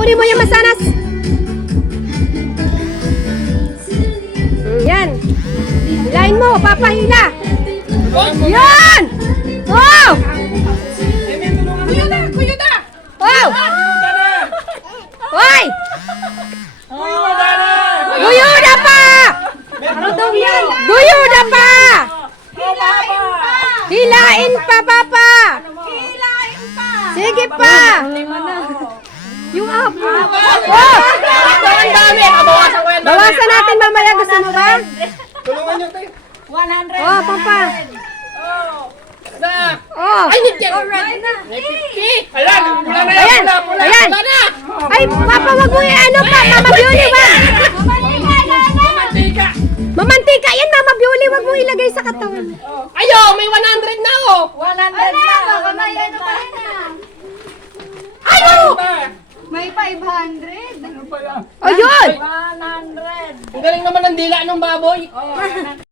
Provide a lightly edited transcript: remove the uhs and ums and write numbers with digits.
kunin mo yung masanas. Yan. Hilahin mo, papahila. Yan! Oh! Kuya na! Wow! Hoy! Kuya na! Guyuda pa! Guyuda pa! Hilain pa, Papa! Sige pa! Yung apo. Oh! Ang dami! Bawasan ko yan. Bawasan natin mamaya. Gusto mo ba? Tulungan niyo tayo. 100. Oh, Papa. Na! Oh. Ay, hindi! Already na. May 50! Ayan! Pula na yan! Ayan! Pula! Ayan! Pula na! Ay, Papa, wag mo ano pa. Mama Beauty, wag. Mamantika! Mamantika yan, Mama Beauty. Wag mo ilagay sa katawan. Ayo! May 100 na oh! 100 na. Baka may ano pa na. Ayo! May 500. Ayun! 100. Ang galing naman ng dila ng baboy.